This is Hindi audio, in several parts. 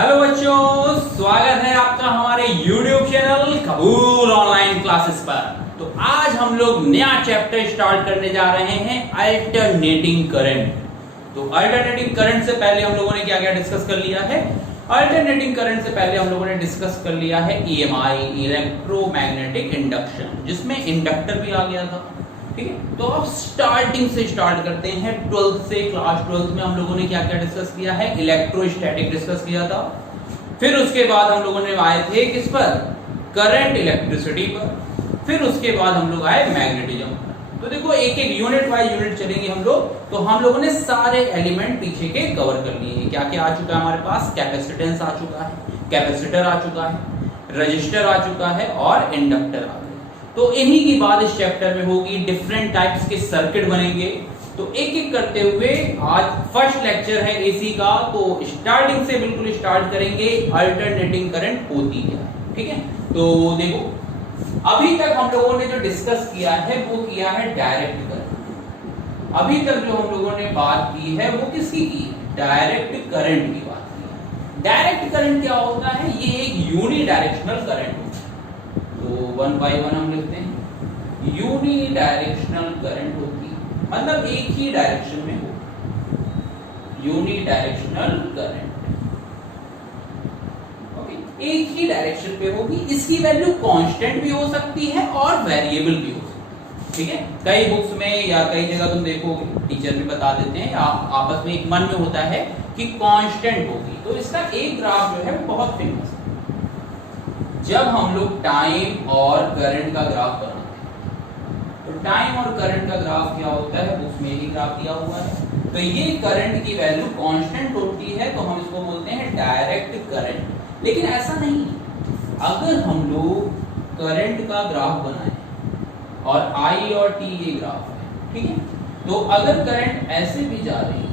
हेलो बच्चों, स्वागत है आपका हमारे YouTube चैनल कबूल ऑनलाइन क्लासेस पर। तो आज हम लोग नया चैप्टर स्टार्ट करने जा रहे हैं, अल्टरनेटिंग करंट। तो अल्टरनेटिंग करंट से पहले हम लोगों ने क्या क्या डिस्कस कर लिया है? अल्टरनेटिंग करंट से पहले हम लोगों ने डिस्कस कर लिया है EMI, इलेक्ट्रोमैग्नेटिक इंडक्शन, जिसमें इंडक्टर भी आ गया था। ठीक है, तो अब स्टार्टिंग से स्टार्ट करते हैं। 12th से, क्लास 12th में हम लोगों ने क्या क्या डिस्कस किया है? इलेक्ट्रोस्टैटिक डिस्कस किया था। फिर उसके बाद हम लोगों ने आए थे किस पर? करंट इलेक्ट्रिसिटी पर। फिर उसके बाद हम लोग आए मैग्नेटिज्म पर। तो देखो, एक एक यूनिट बाय यूनिट चलेंगे हम लोग। तो हम लोगों ने सारे एलिमेंट पीछे के कवर कर लिए। क्या क्या आ चुका है हमारे पास? कैपेसिटेंस आ चुका है, कैपेसिटर आ चुका है, रजिस्टर आ चुका है और इंडक्टर आ गया। तो इन्हीं की बात इस चैप्टर में होगी। डिफरेंट टाइप्स के सर्किट बनेंगे। तो एक एक करते हुए आज फर्स्ट लेक्चर है एसी का। तो स्टार्टिंग से बिल्कुल स्टार्ट करेंगे, अल्टरनेटिंग करंट होती क्या है। ठीक है, तो देखो, अभी तक हम लोगों ने जो डिस्कस किया है वो किया है डायरेक्ट करंट। अभी तक जो हम लोगों ने बात की है वो किसकी की है? डायरेक्ट करंट की बात की है। डायरेक्ट करंट क्या होता है? ये एक यूनी डायरेक्शनल करंट होता है। तो वन बाय वन हम लिखते हैं। यूनी डायरेक्शनल करंट होती है, मतलब एक ही डायरेक्शन में हो। यूनी डायरेक्शनल करंट, ओके, एक ही डायरेक्शन पे होगी। इसकी वैल्यू कांस्टेंट भी हो सकती है और वेरिएबल भी हो सकती है। ठीक है, कई बुक्स में या कई जगह तुम देखोगे, टीचर भी बता देते हैं, आपस में एक मन में होता है कि कांस्टेंट होगी। तो इसका एक ग्राफ जो है वो बहुत फेमस है। जब हम लोग टाइम और करंट का ग्राफ बनाते हैं, तो टाइम और करंट का ग्राफ क्या होता है? बुक्स में ही ग्राफ दिया हुआ है। तो ये करंट की वैल्यू कांस्टेंट होती है, तो हम इसको बोलते हैं डायरेक्ट करंट। लेकिन ऐसा नहीं, अगर हम लोग करंट का ग्राफ बनाएं और I और T ये ग्राफ है, ठीक है, तो अगर करंट ऐसे भी जा रही है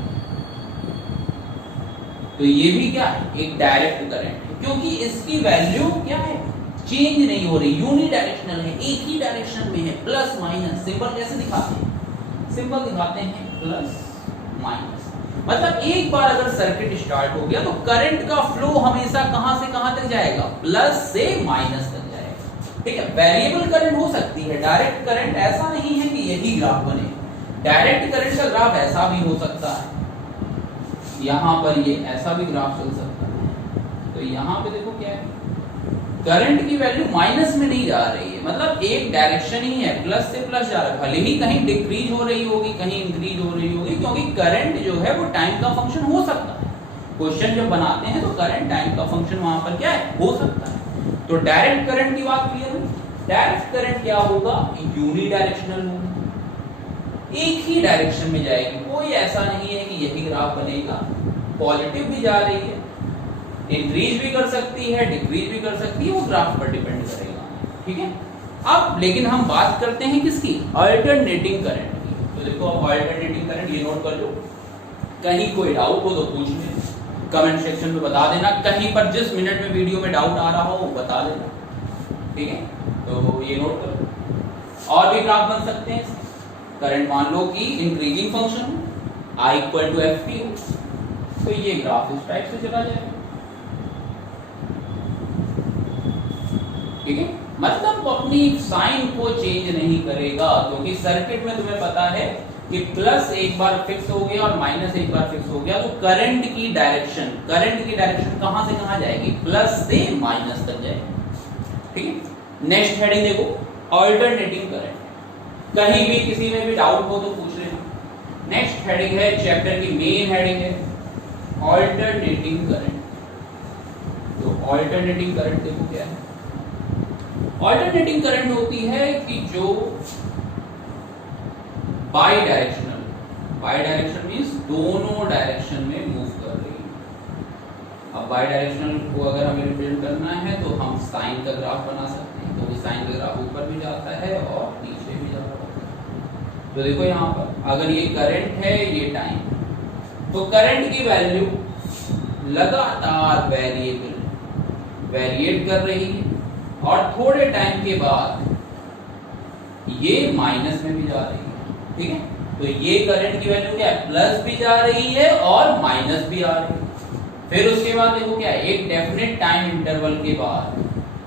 तो ये भी क्या है? एक डायरेक्ट करंट है, क्योंकि इसकी वैल्यू क्या है? चेंज नहीं हो रही, यूनी डायरेक्शनल है, एक ही डायरेक्शन में है। प्लस माइनस सिंबल कैसे दिखाते हैं? सिंबल दिखाते हैं प्लस माइनस। मतलब एक बार अगर सर्किट स्टार्ट हो गया तो करंट का फ्लो हमेशा कहां से कहां तक जाएगा? प्लस से माइनस तक जाएगा। ठीक है, वेरिएबल करंट हो सकती है, डायरेक्ट करंट ऐसा नहीं है कि यही ग्राफ बने। डायरेक्ट करंट का ग्राफ ऐसा भी हो सकता है, यहां पर ये ऐसा भी ग्राफ चल सकता है। तो यहां पे देखो क्या है, करंट की वैल्यू माइनस में नहीं जा रही है, मतलब एक डायरेक्शन ही है, प्लस से प्लस जा रहा है। भले ही कहीं डिक्रीज हो रही होगी, कहीं इंक्रीज हो रही होगी, क्योंकि करंट जो है वो टाइम का फंक्शन हो सकता है। क्वेश्चन जब बनाते हैं तो करंट टाइम का फंक्शन वहां पर क्या है? हो सकता है। तो डायरेक्ट करंट की बात क्लियर है। डायरेक्ट करंट क्या होगा? यूनी डायरेक्शनल होगा, एक ही डायरेक्शन में जाएगी। कोई ऐसा नहीं है कि यही ग्राफ बनेगा। पॉजिटिव भी जा रही है, इंक्रीज भी कर सकती है, डिक्रीज भी कर सकती है, वो ग्राफ पर डिपेंड करेगा। ठीक है, अब लेकिन हम बात करते हैं किसकी? अल्टरनेटिंग करंट की। तो देखो, अब अल्टरनेटिंग करंट ये नोट कर लो। कहीं कोई डाउट हो तो पूछ ले, कमेंट सेक्शन में बता देना। कहीं पर जिस मिनट में वीडियो में डाउट आ रहा हो वो बता देना। ठीक है, तो ये नोट कर लो। और भी ग्राफ बन सकते हैं। करंट मान लो कि increasing function I equal to F T हो, तो ये ग्राफ इस टाइप से चला जाएगा। ठीक है, मतलब अपनी साइन को चेंज नहीं करेगा, क्योंकि सर्किट में तुम्हें पता है कि प्लस एक बार फिक्स हो गया और माइनस एक बार फिक्स हो गया, तो करंट की डायरेक्शन कहां से कहां जाएगी? प्लस से माइनस तक जाएगी। ठीक है, नेक्स्ट हेडिंग देखो, अल्टरनेटिंग करंट। कहीं भी किसी में भी डाउट हो तो पूछ लेना। नेक्स्ट हेडिंग है, चैप्टर की मेन हेडिंग है, अल्टरनेटिंग करंट। तो अल्टरनेटिंग करंट देखो क्या है। अल्टरनेटिंग करंट होती है कि जो बाई डायरेक्शन मींस दोनों डायरेक्शन में मूव कर रही है। अब बाई डायरेक्शनल को अगर हमें रिप्रेजेंट करना है तो हम साइन का ग्राफ बना सकते हैं। तो साइन का ग्राफ ऊपर भी जाता है और नीचे भी जाता है। तो देखो यहाँ पर अगर ये करंट है, ये टाइम, तो करंट की वैल्यू लगातार वेरिएट कर रही है और थोड़े टाइम के बाद ये माइनस में भी जा रही है। ठीक है, तो ये करंट की वैल्यू क्या है? प्लस भी जा रही है और माइनस भी आ रही है। फिर उसके बाद देखो क्या है, एक डेफिनेट टाइम इंटरवल के बाद,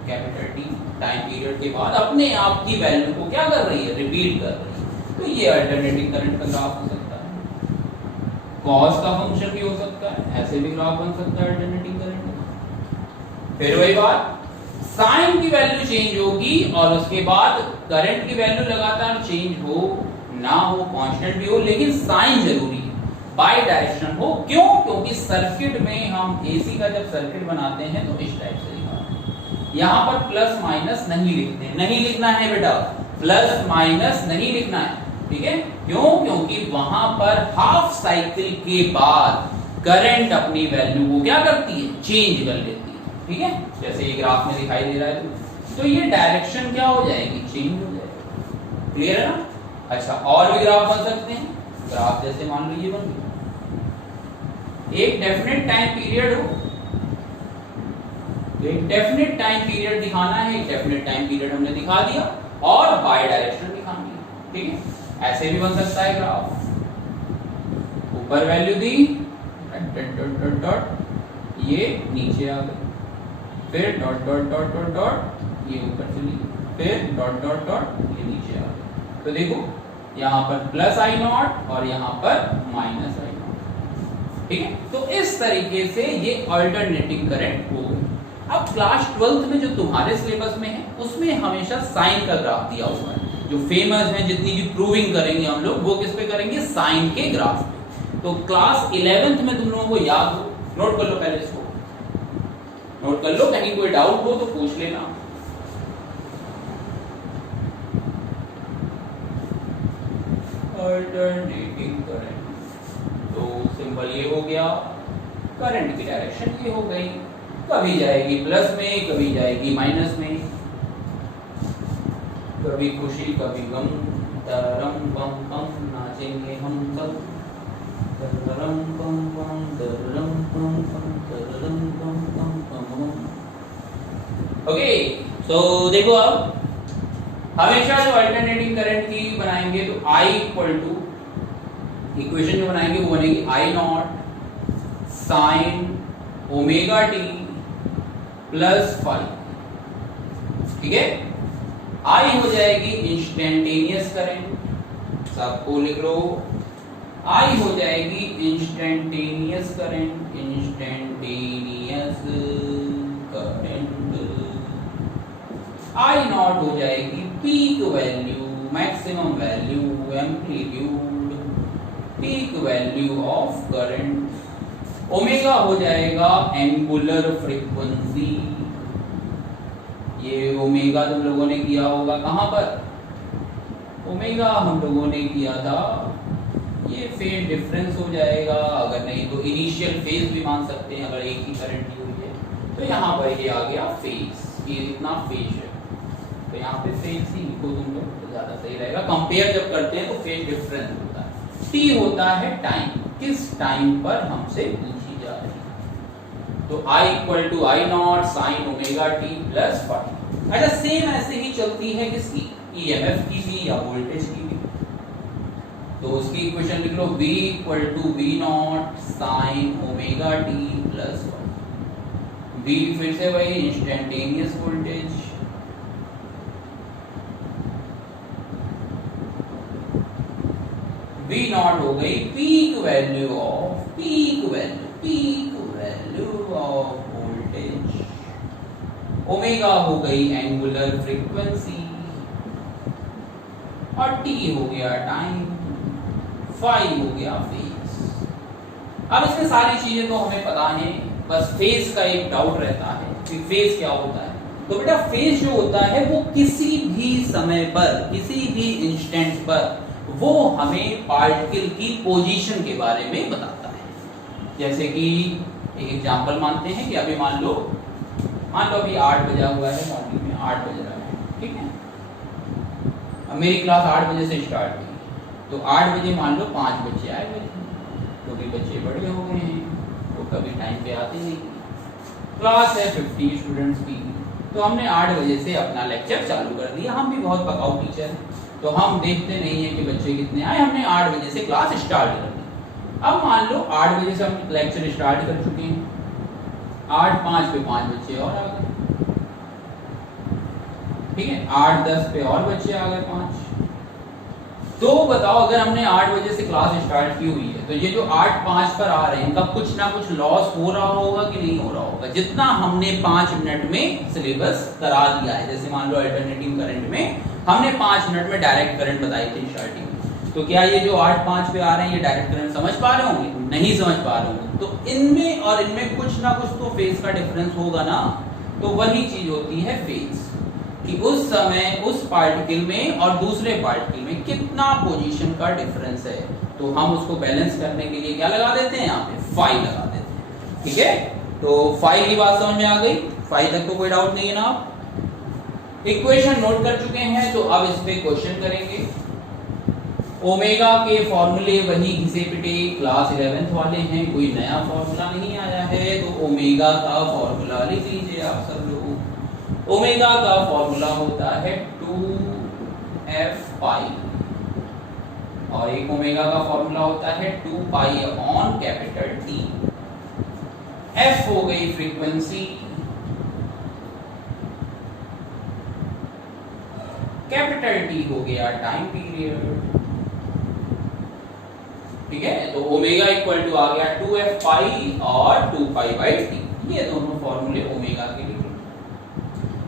कैपिटल टी टाइम पीरियड के बाद अपने आप की वैल्यू को क्या कर रही है, रिपीट कर रही है। तो ये अल्टरनेटिंग करंट का ग्राफ हो सकता है, कॉस का फंक्शन भी हो सकता है, ऐसे भी ग्राफ बन सकता है अल्टरनेटिंग करंट का। फिर वही बात, साइन की वैल्यू चेंज होगी और उसके बाद करंट की वैल्यू लगातार चेंज हो ना हो, कांस्टेंट भी हो, लेकिन साइन जरूरी है, बाई डायरेक्शन हो। क्यों? क्योंकि सर्किट में हम एसी का जब सर्किट बनाते हैं तो इस टाइप से दिखाते हैं, यहां पर प्लस माइनस नहीं लिखते हैं, नहीं लिखना है बेटा, प्लस माइनस नहीं लिखना है, ठीक है। क्यों? क्योंकि वहां पर हाफ साइकिल के बाद करंट अपनी वैल्यू को क्या करती है, चेंज कर लेती है, ठीक है। जैसे ये ग्राफ में दिखाई दे रहा है, तो ये डायरेक्शन क्या हो जाएगी, चेंज हो जाएगी। क्लियर है ना? अच्छा, और भी ग्राफ बन सकते हैं, ग्राफ जैसे मान लो ये बन गया, एक डेफिनेट टाइम पीरियड हो, एक डेफिनेट टाइम पीरियड दिखाना है, एक डेफिनेट टाइम पीरियड हमने दिखा दिया और बाय डायरेक्शन दिखानी है, ठीक है। ऐसे भी बन सकता है ग्राफ, ऊपर वैल्यू दी डॉट डॉट डॉट डॉट, ये नीचे आ गई, फिर dot dot dot dot dot, ये ऊपर चली, फिर डॉट डॉट डॉट, ये नीचे आ गई। तो देखो यहाँ पर प्लस आई नॉट और यहाँ पर माइनस आई नॉट, ठीक है। तो इस तरीके से ये अल्टरनेटिंग करंट हो गई। अब क्लास 12th में जो तुम्हारे सिलेबस में है उसमें हमेशा साइन का ग्राफ दिया हुआ है, जो फेमस है, जितनी भी प्रूविंग करेंगे हम लोग वो किस पे करेंगे, साइन के ग्राफ पे। तो क्लास 11th में तुम लोगों को याद हो, नोट कर लो, पहले इसको नोट कर लो, कहीं कोई डाउट हो तो पूछ लेना। अल्टरनेटिंग करंट, तो सिंपल ये हो गया, करंट की डायरेक्शन ये हो गई, कभी जाएगी प्लस में, कभी जाएगी माइनस में, कभी खुशी कभी गम, तरम पम पम नाचेंगे हम सब, तरम पम पम तरम पम पम तरम पम पम पम। ओके, तो देखो अब हमेशा जो अल्टरनेटिंग करंट की बनाएंगे तो I इक्वल टू, इक्वेशन जो बनाएंगे वो बनेगी I not sine omega T plus five, ठीक है। I हो जाएगी इंस्टेंटेनियस करंट, सबको लिख लो, I हो जाएगी instantaneous current, instantaneous current. I not हो जाएगी peak value, maximum value, amplitude, peak value of current. Omega हो जाएगा एंगुलर फ्रीक्वेंसी, ये ओमेगा तुम लोगों ने किया होगा कहां पर, ओमेगा हम लोगों ने किया था, ये फेज डिफरेंस हो जाएगा, अगर नहीं तो इनिशियल फेज भी मान सकते हैं, अगर एक ही करंट हुई है तो यहाँ पर ये आ गया फेज, ये इतना फेज है, तो यहाँ पे फेज ही लिखो तुम लोग तो ज्यादा सही रहेगा। कंपेयर जब करते हैं तो फेज डिफरेंस होता है। टी होता है टाइम, किस टाइम पर हमसे पूछी जा रही है, तो I equal to I not sine omega T plus 40। अच्छा, सेम ऐसे ही चलती है किसकी, EMF की भी या वोल्टेज की भी, तो उसकी इक्वेशन लिख लो, V equal to V not sine omega T plus 1। V फिर से वही इंस्टेंटेनियस वोल्टेज, V नॉट हो गई peak value of, peak value of voltage, omega हो गई एंगुलर फ्रीक्वेंसी और T हो गया टाइम, 5 हो गया फेज। अब इसमें सारी चीजें तो हमें पता है, बस फेज का एक डाउट रहता है कि फेज क्या होता है। तो बेटा फेज जो होता है वो किसी भी समय पर, किसी भी इंस्टेंट पर वो हमें पार्टिकल की पोजीशन के बारे में बताता है। जैसे कि एक एग्जांपल मानते हैं कि अभी मान लो अभी 8 बजा हुआ है, मॉर्निंग में 8 बज रहा है, ठीक है। अब मेरी क्लास 8 बजे से स्टार्ट हुई, तो 8 बजे मान लो 5 बच्चे आए हुए थे, क्योंकि बच्चे बड़े हो गए हैं तो कभी टाइम पे आते नहीं। क्लास है 50 स्टूडेंट्स की, तो हमने 8 बजे से अपना लेक्चर चालू कर दिया। हम भी बहुत पकाऊ टीचर हैं, तो हम देखते नहीं है कि बच्चे कितने आए, हमने 8 बजे से क्लास स्टार्ट कर दी। अब मान लो 8 बजे से हम लेक्चर स्टार्ट कर चुके हैं, 8 5 पे 5 बच्चे और आ गए, ठीक है, 8 10 पे और बच्चे आ गए 5। तो बताओ अगर हमने 8 बजे से क्लास स्टार्ट की हुई है तो ये जो 8 5 पर आ रहे हैं इनका कुछ ना कुछ लॉस हो रहा होगा कि नहीं हो रहा होगा, जितना हमने 5 मिनट में सिलेबस करा दिया है। जैसे मान लो अल्टरनेटिंग करंट में हमने 5 मिनट में डायरेक्ट करंट बताई थी स्टार्टिंग में, तो क्या ये जो 8 5 पे आ रहे हैं ये डायरेक्ट करंट समझ पा रहे होंगे? नहीं समझ पा रहे होंगे। तो इनमें और इनमें कुछ ना कुछ तो फेज का डिफरेंस होगा ना, तो वही चीज होती है फेज, कि उस समय उस पार्टिकल में और दूसरे पार्टिकल में कितना पोजीशन का डिफरेंस है। तो हम उसको बैलेंस करने के लिए क्या लगा देते हैं, यहाँ पे फाई लगा देते हैं, ठीक है। तो फाई की बात समझ में आ गई, फाई तक तो कोई डाउट नहीं है ना। आप इक्वेशन नोट कर चुके हैं, तो अब इस पे क्वेश्चन करेंगे। ओमेगा के फॉर्मूले वही घिसे पिटे क्लास 11th वाले हैं, कोई नया फॉर्मूला नहीं आया है। तो ओमेगा का फॉर्मूला लिख लीजिए आप सब लोग। ओमेगा का फॉर्मूला होता है 2f पाई, और एक ओमेगा का फॉर्मूला होता है 2 pi upon capital T। f हो गई फ्रीक्वेंसी, कैपिटल T हो गया टाइम पीरियड, ठीक है। तो ओमेगा इक्वल टू आ गया 2f पाई और 2 पाई बाई टी, ये दोनों फॉर्मूले ओमेगा के लिए,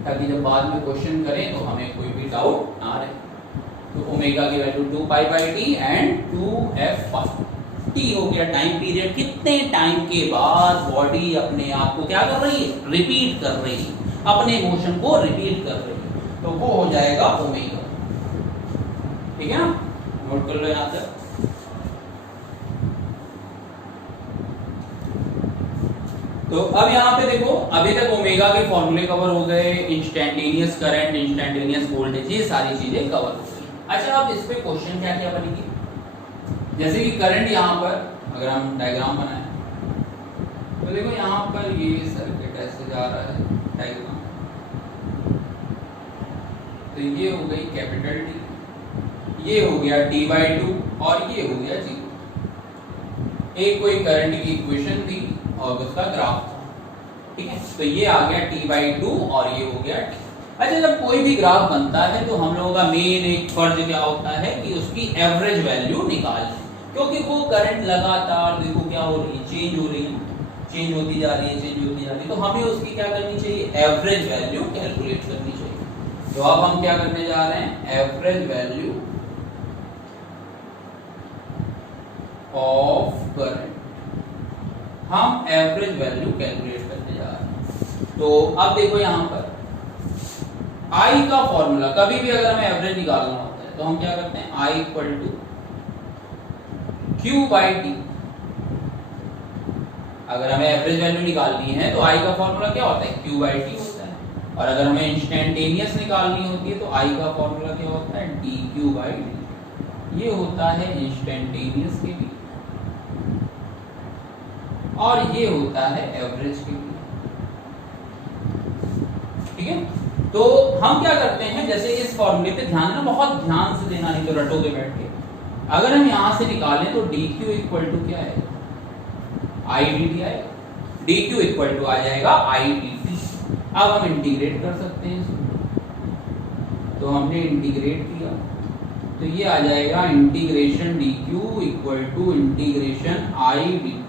ताकि जब बाद में क्वेश्चन करें तो हमें कोई भी डाउट ना रहे। तो ओमेगा की value 2 pi by T and 2f pi. T हो गया टाइम पीरियड, कितने टाइम के बाद बॉडी अपने आप को क्या कर रही है, रिपीट कर रही है, अपने मोशन को रिपीट कर रही है, तो वो हो जाएगा ओमेगा, ठीक है ना। नोट कर लो यहां तक। तो अब यहाँ पे देखो, अभी तक ओमेगा के फॉर्मूले कवर हो गए, इंस्टेंटेनियस करंट, इंस्टेंटेनियस वोल्टेज, ये सारी चीजें कवर हो गई। अच्छा, अब इस पे क्वेश्चन क्या क्या बनेगी, जैसे कि करंट यहाँ पर अगर हम डायग्राम बनाएं तो देखो यहाँ पर ये सर्किट ऐसे जा रहा है डायग्राम, तो ये हो गई कैपिटल टी, ये हो गया t/2 और ये हो गया 0। एक कोई करंट की इक्वेशन थी और उसका ग्राफ था, ठीक है। तो ये आ गया t/2 और ये हो गया t। अच्छा, जब कोई भी ग्राफ बनता है तो हम लोगों का मेन एक फर्ज क्या होता है कि उसकी एवरेज वैल्यू निकालनी, क्योंकि वो करंट लगातार देखो क्या हो रही है, चेंज हो रही है, चेंज होती जा रही है, चेंज होती जा रही है, तो हमें उसकी क्या करनी चाहिए, एवरेज वैल्यू कैलकुलेट करनी चाहिए। तो अब हम क्या करने जा रहे हैं, एवरेज वैल्यू ऑफ करंट, हम एवरेज वैल्यू कैलकुलेट करने जा रहे हैं। तो अब देखो यहां पर I का फॉर्मूला, कभी भी अगर हमें एवरेज निकालना होता है तो हम क्या करते हैं, I equal to Q by T. अगर हमें एवरेज वैल्यू निकालनी है तो I का फॉर्मूला क्या होता है, Q बाई टी होता है। और अगर हमें इंस्टेंटेनियस निकालनी होती है तो I का फॉर्मूला क्या होता है, dQ बाई dt। ये होता है इंस्टेंटेनियस के लिए और ये होता है एवरेज के लिए, ठीक है। तो हम क्या करते हैं, जैसे इस फॉर्मूले पे ध्यान देना, बहुत ध्यान से देना, नहीं तो रटोगे बैठ के। अगर हम यहां से निकालें तो dq इक्वल टू क्या है, I dt आएगा, dq इक्वल टू आ जाएगा I dt। अब हम इंटीग्रेट कर सकते हैं इसको, तो हमने इंटीग्रेट किया तो ये आ जाएगा integration dq equal to integration I dt।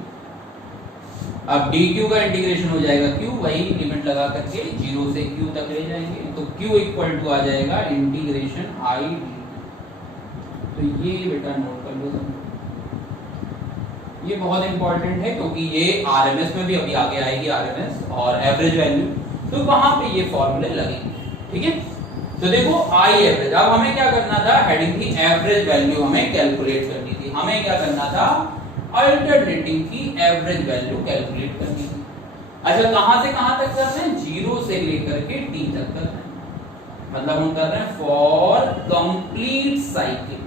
अब dq का इंटीग्रेशन हो जाएगा q, वही लिमिट लगा करके 0 से q तक ले जाएंगे, तो q इक्वल टू आ जाएगा इंटीग्रेशन I dt। तो ये बेटा नोट कर लो सब, ये बहुत इंपॉर्टेंट है क्योंकि ये आरएमएस में भी अभी आगे आएगी, आरएमएस और एवरेज वैल्यू, तो वहां पे ये फॉर्मूले लगेंगे, ठीक है। तो देखो आई एवरेज, अब हमें क्या करना था, हेडिंग की एवरेज वैल्यू हमें कैलकुलेट करनी थी, हमें क्या करना था, अल्टरनेटिंग की एवरेज वैल्यू कैलकुलेट करनी थी। अच्छा, कहां से कहां तक कर रहे हैं, 0 से लेकर के t तक कर रहे हैं, मतलब हम कर रहे हैं फॉर कंप्लीट साइकिल।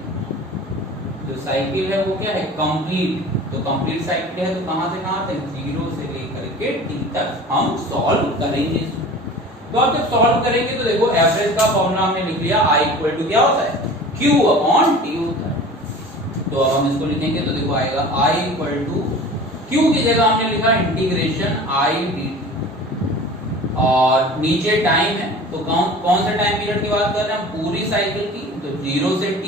जो साइकिल है वो क्या है, कंप्लीट, तो कंप्लीट साइकिल है तो कहां से कहां तक, 0 से लेकर के t तक हम सॉल्व करेंगे। तो आप जब सॉल्व करेंगे तो देखो एवरेज का फॉर्मूला हमने लिख लिया, I इक्वल टू क्या होता है, Q अपॉन T होता है। तो अब हम इसको लिखेंगे तो देखो आएगा I इक्वल टू Q की जगह हमने लिखा इंटीग्रेशन I dt, और नीचे टाइम है, तो कौन सा टाइम पीरियड की बात कर रहे हैं हम? पूरी साइकिल की। तो 0 से t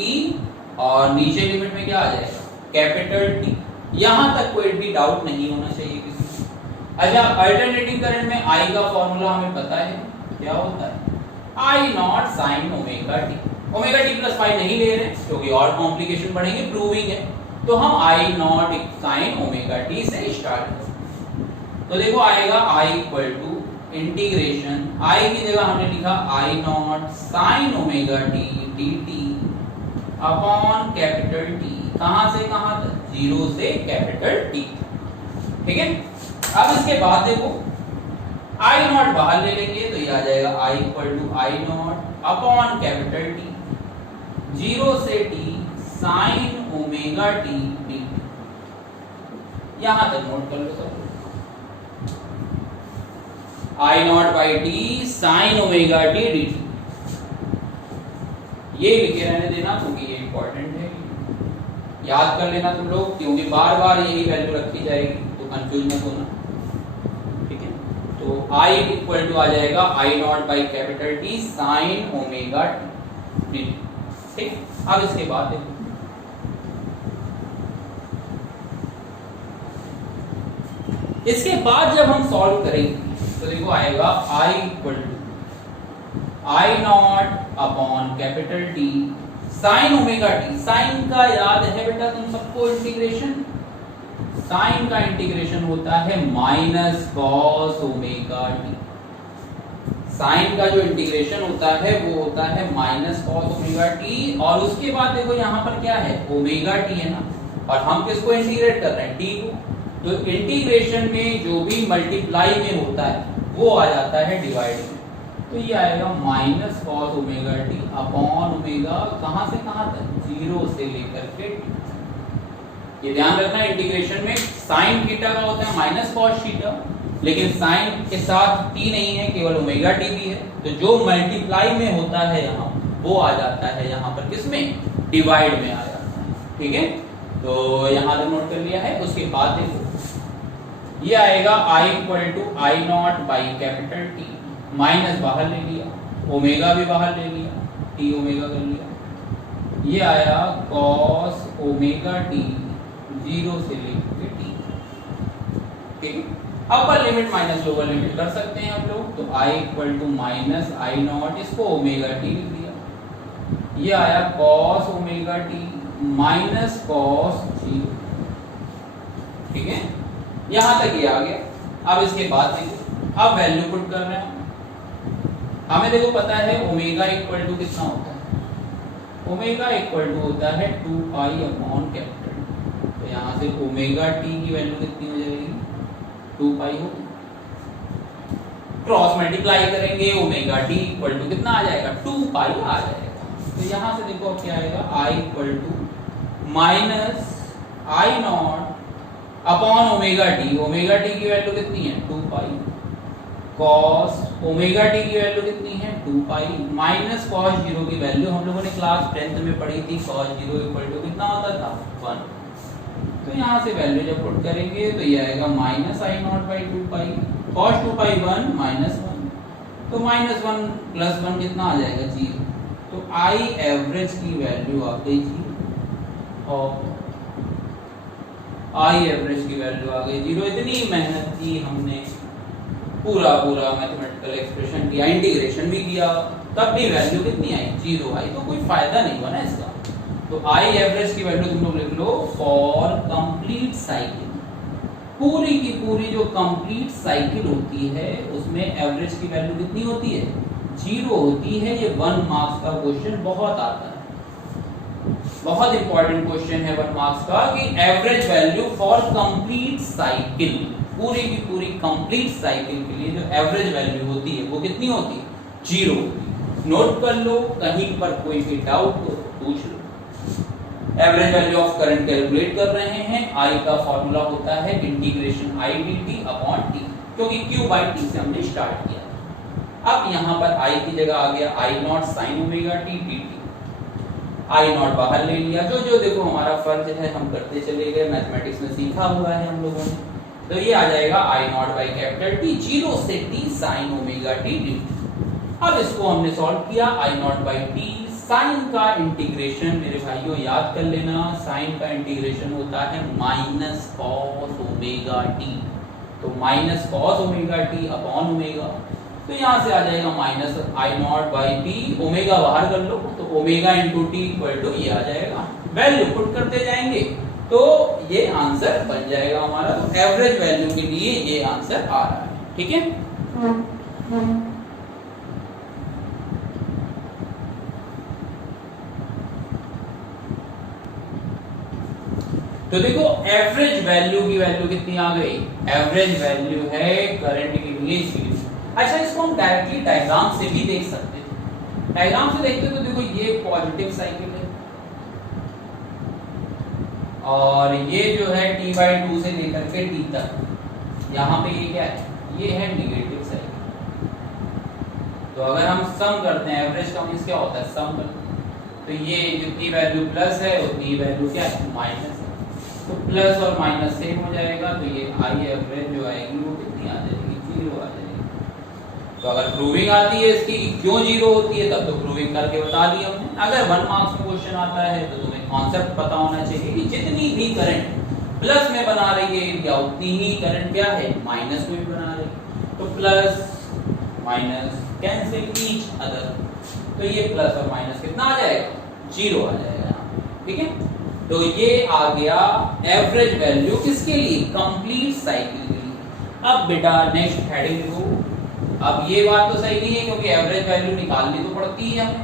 और नीचे लिमिट में क्या आ जाएगा? Capital T। यहां तक कोई भी डाउट नहीं होना चाहिए किसी को। अच्छा, अल्टरनेटिंग करंट में I का फॉर्मूला हमें पता है, क्या होता है? I not sine omega t. Omega T plus five नहीं ले रहे क्योंकि और कॉम्प्लिकेशन बढ़ेंगे, प्रूविंग है, तो हम I not sine omega t से स्टार्ट करें। तो देखो आएगा I equal to integration, I की जगह हमने लिखा I not sine omega t d t upon capital T। कहां से कहां तक? 0 से कैपिटल T। ठीक है, अब इसके बाद देखो I नॉट बाहर ले लेंगे तो ये आ जाएगा I equal to I naught upon capital T 0 से T sine omega t d. यहां तक नोट कर लो सब। I naught by t sine omega t d t, ये लिखे रहने देना क्योंकि ये इंपॉर्टेंट है, याद कर लेना तुम लोग, क्योंकि बार बार यही वैल्यू रखी जाएगी तो कंफ्यूज मत होना। ठीक है, तो I इक्वल टू आ जाएगा I naught by capital T sine omega T. ठीक, अब इसके बाद देखो इसके बाद जब हम सॉल्व करेंगे तो देखो आएगा I equal to I naught upon capital T sine omega t. Sine का याद है बेटा तुम सबको इंटीग्रेशन? साइन का इंटीग्रेशन होता है minus cos omega t. Sine का जो इंटीग्रेशन होता है वो होता है माइनस कॉस ओमेगा टी, और उसके बाद देखो यहाँ पर क्या है? ओमेगा टी है ना, और हम किसको इंटीग्रेट कर रहे हैं? टी को। तो इंटीग्रेशन में जो भी मल्टीप्लाई में होता है वो आ जाता है डिवाइड में। तो ये आएगा minus cos omega t upon omega, कहां से कहां तक? 0 से लेकर के t। ये ध्यान रखना इंटीग्रेशन में साइन थीटा का होता है माइनस कॉस थीटा, लेकिन साइन के साथ t नहीं है, केवल ओमेगा टी भी है। तो जो मल्टीप्लाई में होता है यहाँ वो आ जाता है यहाँ पर किसमें? डिवाइड में आ जाता है। ठीक है, तो यहाँ तक नोट कर लिया है। उसके बाद देखो ये आएगा I equal to I naught by capital T, minus बाहर ले लिया, ओमेगा भी बाहर ले लिया, T ओमेगा कर लिया, ये आया cos ओमेगा T 0 से लेकर T। ठीक है, upper limit minus lower limit कर सकते हैं हम लोग। तो I equal to minus I naught, इसको ओमेगा T लिख दिया, ये आया cos omega T minus cos 0। ठीक है, यहां तक ये आ गया। अब इसके बाद देखो, अब वैल्यू पुट कर रहे हैं हमें। देखो पता है ओमेगा इक्वल टू कितना होता है? ओमेगा इक्वल टू होता है 2 पाई अपॉन कैपिटल। तो यहां से ओमेगा टी की वैल्यू कितनी हो जाएगी? 2 पाई होगी। क्रॉस मल्टीप्लाई करेंगे, ओमेगा टी इक्वल टू कितना आ जाएगा? 2 पाई आ जाएगा। तो यहां से देखो अब क्या आएगा? I equal to minus I naught upon omega t. Omega t की वैल्यू कितनी है? 2 पाई। कॉस ओमेगा टी की वैल्यू कितनी है? 2 पाई माइनस कॉस 0 की वैल्यू हम लोगों ने क्लास 10th में पढ़ी थी, कॉस 0 इक्वल टू कितना होता था? 1। तो यहाँ से वैल्यू जब पुट करेंगे तो ये आएगा minus I naught by 2 pi, cos 2 pi 1 minus 1, तो माइनस 1 प्लस 1 कितना आ जाएगा? 0। तो I एवरेज की वैल्यू आ गई 0, और I एवरेज की वैल्यू आ गई 0। इतनी मेहनत की हमने, पूरा मैथमेटिकल एक्सप्रेशन किया, इंटीग्रेशन भी किया, तब भी वैल्यू कितनी आई? 0 आई। तो कोई फायदा नहीं हुआ ना इसका। तो I एवरेज की वैल्यू तुम लोग लिख लो फॉर कंप्लीट साइकिल। पूरी की पूरी जो कंप्लीट साइकिल होती है उसमें एवरेज की वैल्यू कितनी होती है? 0 होती है। ये 1 मार्क्स का क्वेश्चन बहुत आता है, बहुत इंपॉर्टेंट क्वेश्चन है 1 मार्क्स का, कि average value for complete cycle, पूरी की पूरी कंप्लीट साइकिल के लिए जो एवरेज वैल्यू होती है वो कितनी होती है? 0 होती है। नोट कर लो, कहीं पर कोई भी डाउट हो पूछ लो। Average value of current calculate कर रहे हैं। I का फॉर्मूला होता है integration I dt upon t, क्योंकि Q बाई t से हमने स्टार्ट किया। अब यहाँ पर I की जगह आ गया I not sine omega t dt। I not बाहर ले लिया। जो जो देखो हमारा फर्ज है हम करते चले गए, मैथमेटिक्स में सीखा हुआ है हम लोगों ने। तो ये आ जाएगा आई नॉट बाई कैपिटल टी, 0 से T sine omega t D. अब इसको हमने सॉल्व किया, आई नॉट बाई टी साइन का इंटीग्रेशन मेरे भाइयों याद कर लेना, साइन का इंटीग्रेशन होता है माइनस कॉस ओमेगा टी, तो minus cos omega t upon omega, तो यहां से आ जाएगा minus I naught by t, omega बाहर कर लो तो omega into t equal to ये आ जाएगा, वैल्यू पुट करते जाएंगे तो ये आंसर बन जाएगा हमारा। तो एवरेज वैल्यू के लिए ये आंसर आ रहा है, ठीक है। तो देखो एवरेज वैल्यू की वैल्यू कितनी आ गई, एवरेज वैल्यू है करंट के लिए 0। अच्छा इसको हम डायरेक्टली डायग्राम से भी देख सकते हैं, डायग्राम से देखते तो देखो ये पॉजिटिव साइकिल है और ये जो है t/2 से लेकर के t तक, यहाँ पे ये क्या है, ये है नेगेटिव साइकिल। तो अगर हम सम करते हैं, एवरेज का मींस क्या होता है, सम करते हैं, तो ये जितनी वैल्यू प्लस है उतनी वैल्यू क्या है, माइनस है, तो प्लस और माइनस सेम हो जाएगा, तो ये आई एवरेज जो आएगी वो कितनी आ जाएगी, 0 आ जाएगी। तो अगर प्रूविंग आती है इसकी क्यों 0 होती है, तब तो प्रूविंग करके बता दी हमने। अगर 1 मार्क्स में क्वेश्चन आता है तो तुम्हें कॉन्सेप्ट पता होना चाहिए कि जितनी भी करंट प्लस में बना रही है या उतनी ही करंट क्या है, माइनस में भी बना रही है, तो plus minus cancel each other, तो ये प्लस और माइनस कितना आ जाएगा, 0 आ जाएगा, ठीक है। तो ये आ गया एवरेज वैल्यू किसके लिए, कंप्लीट साइकिल के लिए। अब बेटा नेक्स्ट हेडिंग देखो, अब ये बात तो सही नहीं है क्योंकि एवरेज वैल्यू निकालनी तो पड़ती है हमें,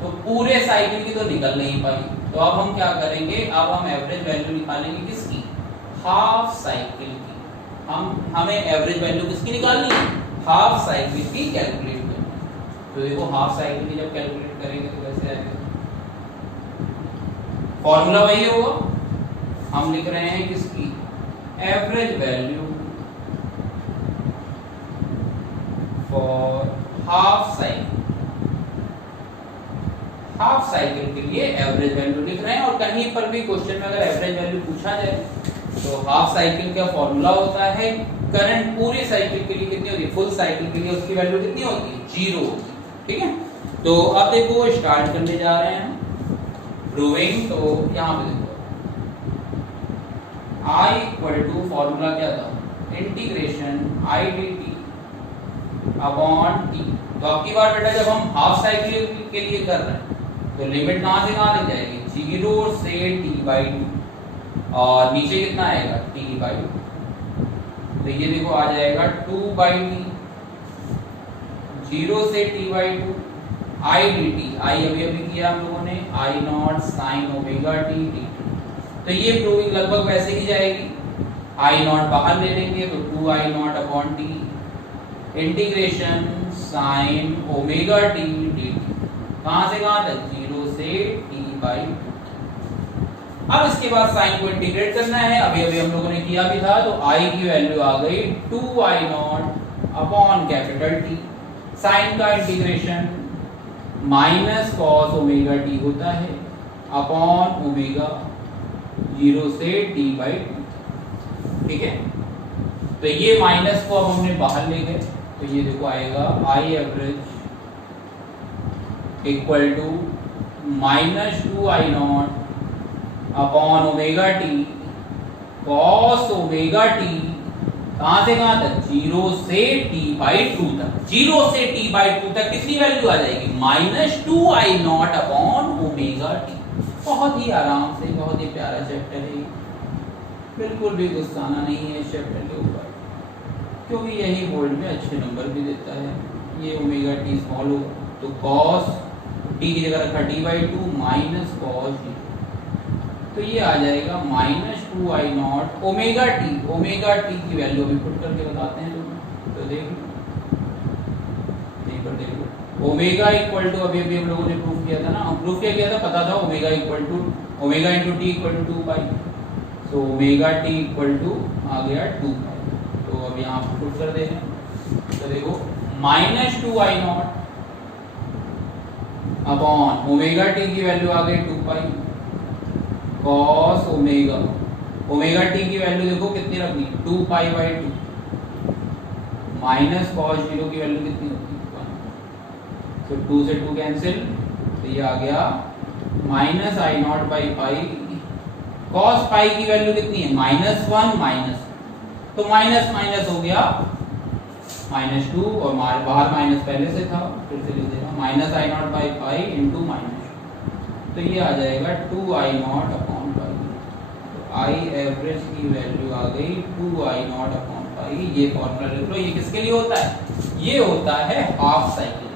तो पूरे साइकिल की तो निकल नहीं पाई, तो अब हम क्या करेंगे, अब हम एवरेज वैल्यू निकालेंगे किसकी, हाफ साइकिल की। हमें एवरेज वैल्यू किसकी निकालनी है, हाफ साइकिल की कैलकुलेट करनी। तो देखो हाफ साइकिल की जब कैलकुलेट करेंगे तो कैसे आएगा, फॉर्मूला वही होगा, हम लिख रहे हैं किसकी, average value for half cycle. Half cycle के लिए एवरेज वैल्यू लिख रहे हैं, और कहीं पर भी क्वेश्चन में अगर एवरेज वैल्यू पूछा जाए तो हाफ साइकिल का फॉर्मूला होता है, करंट पूरी साइकिल के लिए कितनी होती है, फुल साइकिल के लिए उसकी वैल्यू कितनी होती है, 0 होती है, ठीक है। तो अब देखो स्टार्ट करने जा रहे हैं प्रूविंग। तो यहाँ पे देखो I इक्वल टू फॉर्मूला क्या था, integration I dt upon t। तो अब की बार बेटा जब हम हाफ साइकिल के लिए कर रहे हैं तो लिमिट कहां से कहां तक जाएगी, 0 से t/2, और नीचे कितना आएगा, t/2। तो ये देखो आ जाएगा 2/t, 0 से t/2 I dt, I अभी किया हम लोगों ने, I not sine omega t dt। तो ये प्रूविंग लगभग वैसे ही जाएगी, I नॉट बाहर ले लेंगे तो 2I not upon t, integration sine omega t dt, कहां से कहां तक, 0 से t/2। अब इसके बाद साइन को इंटीग्रेट करना है, अभी हम लोगों ने किया भी था, तो I की वैल्यू आ गई 2I not upon capital T, sine का integration minus cos omega t होता है अपॉन ओमेगा 0 से t/2, ठीक है। तो ये माइनस को अब हमने बाहर ले गए, तो ये देखो आएगा I average equal to -2I not upon omega t cos omega t, कहां से कहां तक, 0 से t/2 तक, 0 से t/2 तक कितनी वैल्यू आ जाएगी, -2I not upon omega T. बहुत ही आराम से, बहुत ही प्यारा चैप्टर है, बिल्कुल भी गुस्साना नहीं है इस चैप्टर के ऊपर, क्योंकि यही बोर्ड में अच्छे नंबर भी देता है। ये ओमेगा टी स्मॉल होगा तो कॉस टी की जगह रखा t/2 माइनस कॉस टी, तो ये आ जाएगा -2I नॉट ओमेगा टी की वैल्यू अभी पुट करके बताते हैं लोग, तो देख लो यहीं पर देख लो, ओमेगा इक्वल टू अभी हम लोगों ने प्रूफ किया था ना, प्रूफ क्या किया था, पता था omega equal to omega into t equal to 2 तो ओमेगा टी इक्वल टू आ गया 2 तो अब यहाँ पुट कर दे रहे हैं, तो देखो -2I not upon omega t की वैल्यू आ गई 2 कॉस ओमेगा ओमेगा टी की वैल्यू देखो कितनी रखनी है 2 पाई बाई 2 माइनस कॉस 0 की वैल्यू कितनी होती है 1। तो 2 से 2 कैंसिल, तो ये आ गया minus I naught by pi. Cos pi की वैल्यू कितनी है -1 माइनस, तो माइनस माइनस हो गया -2 और बाहर माइनस पहले से था, फिर से लिख देना minus I naught by pi into minus, तो ये आ जाएगा 2 आई नॉट अपॉन पाई। तो आई एवरेज की वैल्यू आ गई 2 आई नॉट अपॉन पाई। ये फॉर्मूला लिख लो, ये किसके लिए होता है, ये होता है हाफ साइकिल।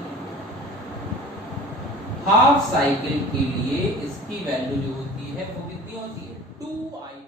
हाफ साइकिल के लिए इसकी वैल्यू जो होती है वो कितनी होती है 2 आई